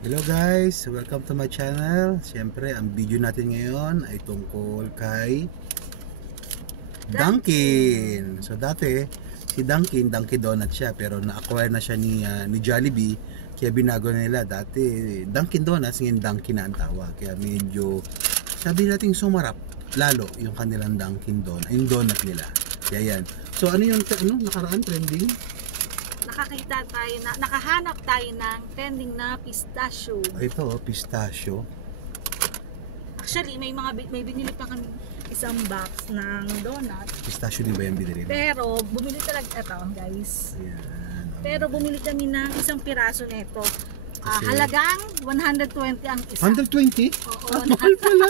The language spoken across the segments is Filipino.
Hello guys, welcome to my channel. Siyempre, ang video natin ngayon ay tungkol kay Dunkin. So dati, si Dunkin Donut siya, pero na-acquire na siya ni Jollibee. Kaya binago na nila. Dati, Dunkin Donuts, ngayon Dunkin na ang tawag. Kaya medyo, sabi natin sumarap lalo yung kanilang Dunkin Donut, yung donut nila. Kaya yan. So ano yung nakaraan trending? Nakahanap tayo ng trending na pistachio. Ito, pistachio. Actually, may binili pa kami isang box ng donut. Pistachio din ba yung binili? Pero bumili talaga ito, guys. Ayan. Pero bumili kami ng isang piraso nito. Halagang 120 ang isa. 120? Oo, Mahal pala.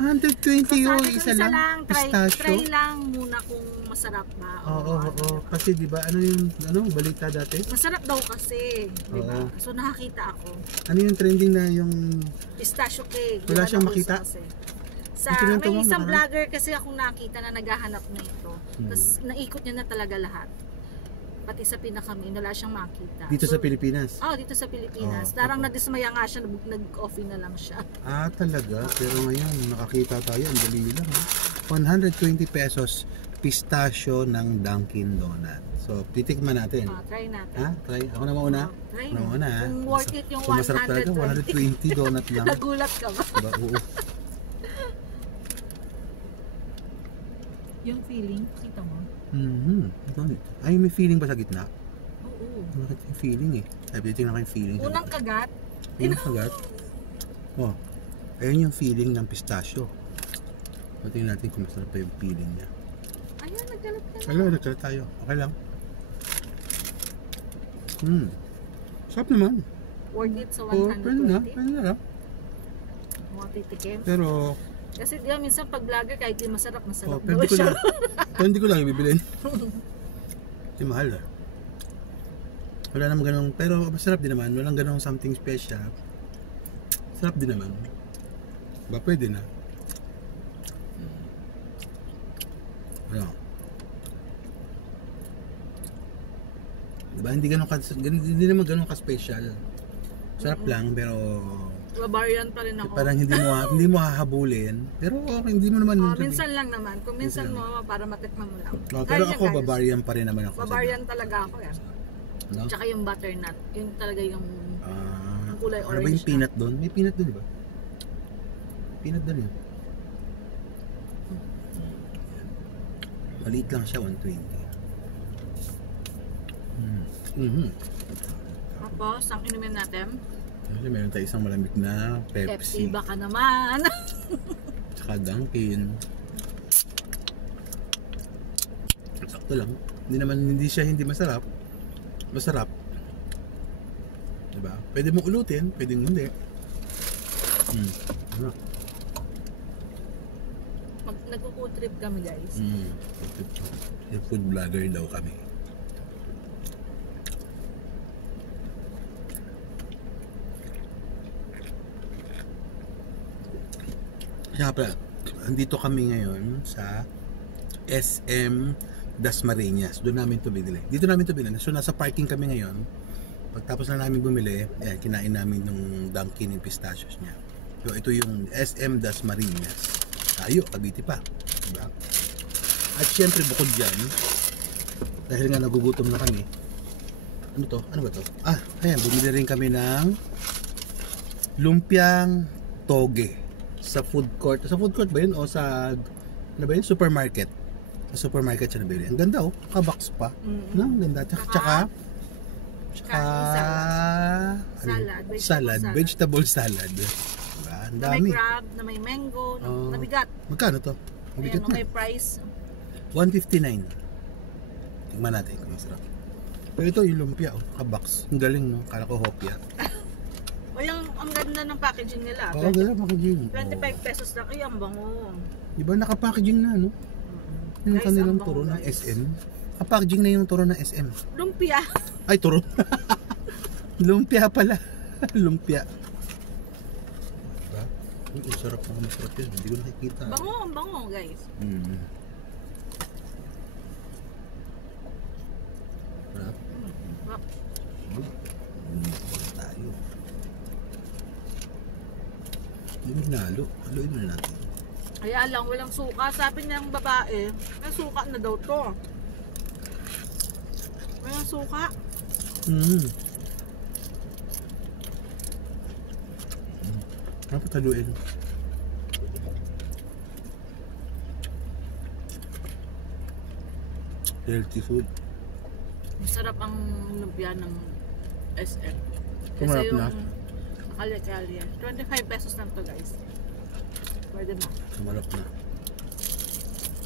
120 yung sabi ko, isa lang. Pistachio. try lang muna kung masarap ba. Oo. Kasi di ba ano yung balita dati? Masarap daw kasi, di ba? Oo. So nakakita ako. Ano yung trending na yung Pistachio cake. Wala siyang Ano, makita? kasi. May May isang nakaraan? vlogger kasi akong nakita na naghahanap na ito. Tapos naikot niya na talaga lahat. Pati sa Pinakami, wala siyang makita. dito sa Pilipinas? Dito sa Pilipinas. Oo, Parang oo. nadismaya nga siya, nag-coffee na lang siya. Talaga? Pero ngayon, nakakita tayo. Ang dali lang. 120 pesos pistachio ng Dunkin Donut. So, titikman natin. Try natin. Try. Ako na mauna? Try Ako na mauna. Kung worth it yung Kung masarap talaga, 120 donut lang. Nagulat ka ba? Diba? Oo. Yung feeling, kita mo? Ay, may feeling ba sa gitna? Oo. Bakit yung feeling eh? Ay, titignan ko yung feeling. Unang kagat, Unang kagat. Ayun yung feeling ng pistachio. Tingnan natin kung masarap pa yung feeling niya. ayun, nagkalat ka na. Ayun, nagkalat tayo. Okay lang. Sarap naman. Worth it sa Pwede na. 120. Pwede na lang. Mga titikim. Pero, Kasi di ba minsan pag vlogger kahit di masarap daw pwede ko siya. lang. Pwede ko lang ibibilin. Kasi mahal ah. Wala naman ganun. Pero masarap din naman. Walang ganun something special. Sarap din naman. Ba pwede na. Ano? Diba hindi naman ganun ka-special. Sarap lang pero Barbarian pa rin ako. parang hindi mo hahabulin. Pero okay, hindi mo naman Minsan lang naman. Kung minsan mo, para matikman mo lang. pero Kaya ako guys, barbarian pa rin naman ako. Barbarian talaga ako yan. No? Tsaka yung butternut. Yung talaga yung kulay Ano ba orange yung peanut doon? May peanut doon, di ba? Peanut doon yun. Maliit lang siya, 120. Tapos, ang inumin natin, Kasi meron tayo isang malamig na Pepsi. Pepsi. Baka naman. Tsaka Dunkin. Sakto lang. Hindi siya hindi masarap. Masarap. Diba? Pwede mong ulutin, pwede hindi. Ano? Nagko-food trip kami guys. Food vlogger daw kami. Kaya pala, andito kami ngayon sa SM Dasmariñas. Doon namin ito binili. Dito namin ito binili. So nasa parking kami ngayon. Pagtapos na namin bumili, kinain namin yung Dunkin yung pistachios niya. So ito yung SM Dasmariñas. Tayo, Cavite pa. Diba? At syempre bukod dyan, dahil nga nagugutom na kami, ano to? Ano ba to? Ayan, bumili rin kami ng lumpiang toge sa food court. Sa food court ba yun? O sa, ano ba yun? Supermarket. Sa supermarket siya nabili. Ang ganda oh. Kabox pa. No? Ang ganda. Tsaka salad. Vegetable salad. Diba? Ang Na may dami. crab, na may mango, na mabigat. Magkano to? Mabigat Ayan, na. may price. 159. Tingnan natin kung masarap. Pero ito yung lumpia oh. Kabox. Ang galing no. Kala ko hopya. O yung, ang ganda ng packaging nila. Oo, ganda packaging. 25 pesos lang. Ay, ang bango. Diba naka-packaging na no? Yung Guys, kanilang ang turo bango, ng guys. SM. Packaging na yung turo ng SM. Lumpia. Ay, turo. Lumpia pala. Lumpia. Diba? Uy, ang sarap na masarap yun. Hindi ko nakikita. Bango, ang bango guys. Sarap. Sarap. Tayo. Hindi nalo. Haluin na natin. Kaya lang, walang suka. Sabi niya ng babae, may suka na daw to. Walang suka. Dapat haluin. Healthy food. Masarap ang lumpia ng SM. Kumarap Kasi na? yung kalye-kalye. 25 pesos lang to guys. Pwede mo. Sumalap na.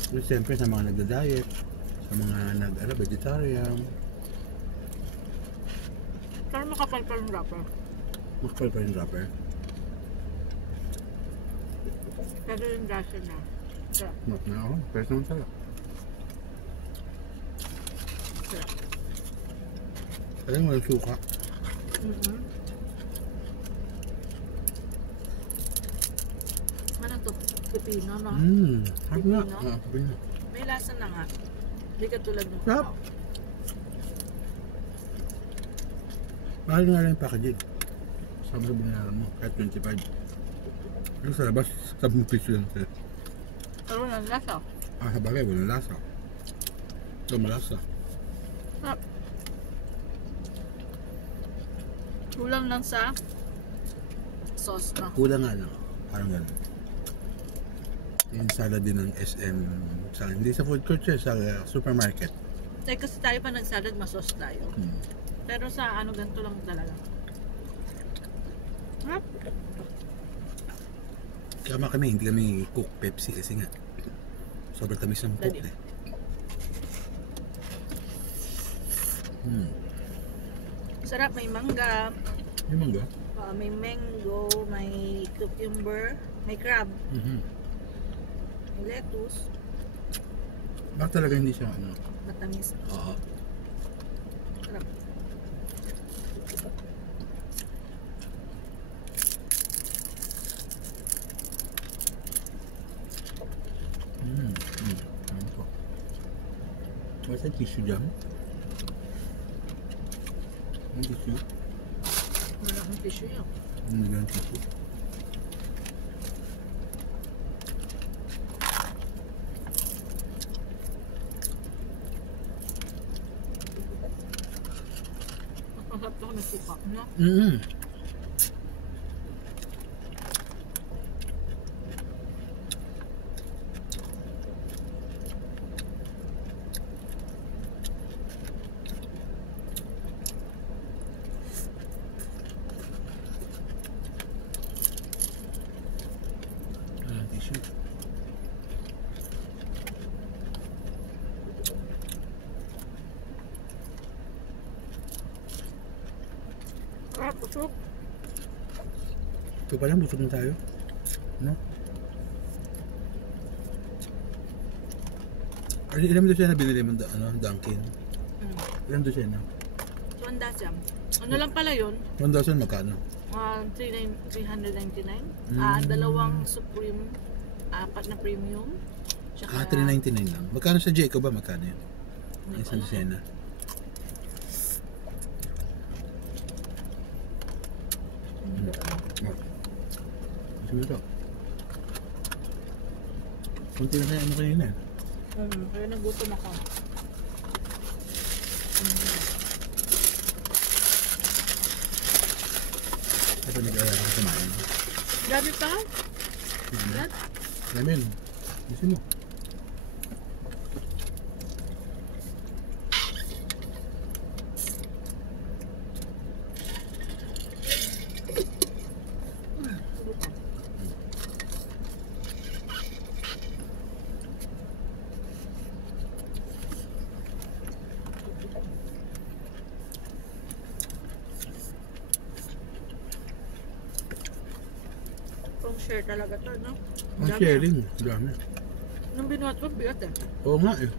Pero siyempre sa mga nagda-diet, sa mga vegetarian, Pero makapal pa yung wrapper. makapal pa yung wrapper. Pero yung dasa na. Sarap. Sumalap na ako. Pero naman sarap. Sarap. Alam mo, walang suka. Ano to? Pipino, no? Harap nga. Pipino? Pipino. May lasa na nga. Hindi katulad ng Sarap. Mahal nga lang yung packaging. Sama sa binayaran mo, kahit 25. Pero sa labas, 10 piso lang sila. Pero walang lasa. Sa bagay, walang lasa. Ito, malasa. Sarap. Kulang lang sa sauce na. Kulang nga lang. Parang gano'n. Yung salad din ng SM. Hindi sa food court siya, sa supermarket. Kasi tayo pa nagsalad, masos tayo. Pero sa ano, ganito lang talaga. Sarap. Kama kami, hindi kami cook Pepsi kasi nga. Sobrang tamis ng cook eh. Sarap, may mangga. May mangga? May mango, may cucumber, may crab, may lettuce. Bakit talaga hindi siya ano? Matamis. Oo. Sarap. Ano po? What's that tissue jam? Ang tissue? Wala akong tissue yun. Hindi ganun tissue. Masarap to, may suka, no? Tissue. Sarap, usok. Ito pa lang, busog na tayo. No? Ilan doon siya na binili mo, Dunkin? Ilan doon siya na? So, ang dasam. Ano lang pala yun? 1,000 magkano? 399. Dalawang Supreme, 4 na premium. Tsaka, 399 lang. Magkano sa Jayco ba? Magkano yun? Hindi ko Isang alam. dosena. Gusto mo ito? Kunti na kaya mo kanina. Kaya nagutom ako. Ito nag-alala ka kumain. Gabi pa? Lahat? Ramen. Gusto mo? Pang share talaga to, no? Ang sharing. Dami. Nung binuhat ko, bigat eh. Oo nga eh.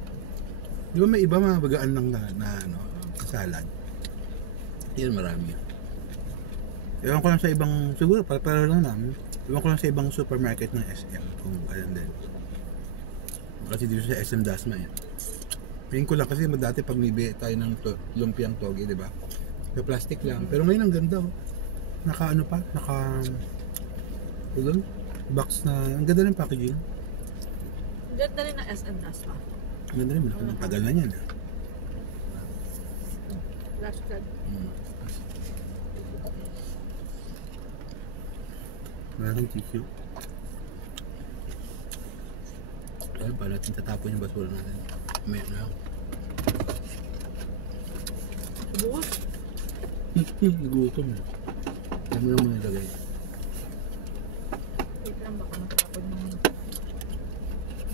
Di ba may iba mga bagaan lang na salad? Yan marami. Ewan ko lang sa ibang, siguro para lang namin. Ewan ko lang sa ibang supermarket ng SM kung alam din. Kasi dito sa SM Dasma eh. Piling ko lang kasi dati pag bibili tayo ng lumpiang togi, di ba? Sa plastic lang. Pero ngayon ang ganda oh. Naka ano pa? Doon, box na, ang ganda ng packaging. Ganda rin ng SM Dasma. Ang ganda rin, malaki ng tagal na yan. Last card. Maraming tissue. Ayun, paano natin tatapon yung basura natin? May na. Bukas. Nagutom na. Alam mo naman nilagay. Wait lang, baka matapon yung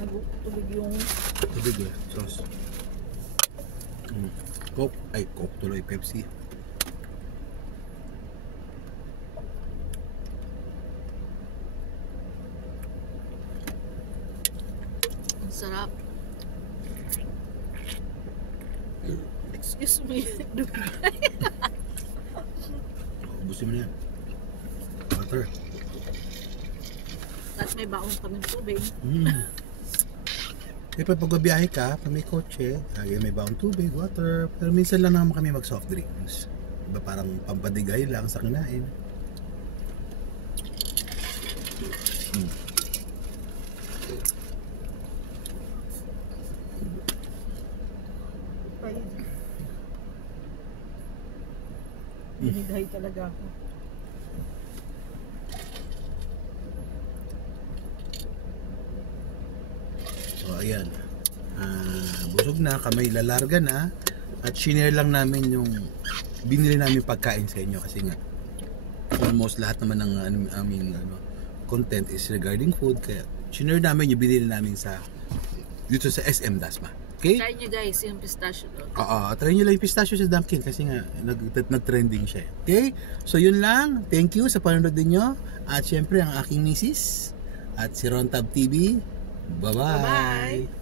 nagtubig yung Tubig eh, sauce. Coke, ay Coke tuloy, Pepsi. ang sarap. Excuse me. Ubusin mo na yan. Water. At may baon kaming tubig. Eh, pag pagbabiyahe ka, pag may kotse, may baong tubig, water. Pero minsan lang naman kami mag soft drinks. Diba parang pampadigay lang sa kinain. Binigay talaga ako. So, ayan. Busog na, kamay lalarga na. At shinare lang namin yung binili namin pagkain sa inyo kasi nga almost lahat naman ng aming content is regarding food. Kaya shinare namin yung binili namin sa dito sa SM Dasma. Okay? Try nyo guys yung pistachio doon. Oo, try nyo lang yung pistachio sa Dunkin kasi nga nag-trending siya. Okay? So yun lang. Thank you sa panonood ninyo. At syempre ang aking misis at si Rontab TV. Bye-bye. Bye-bye.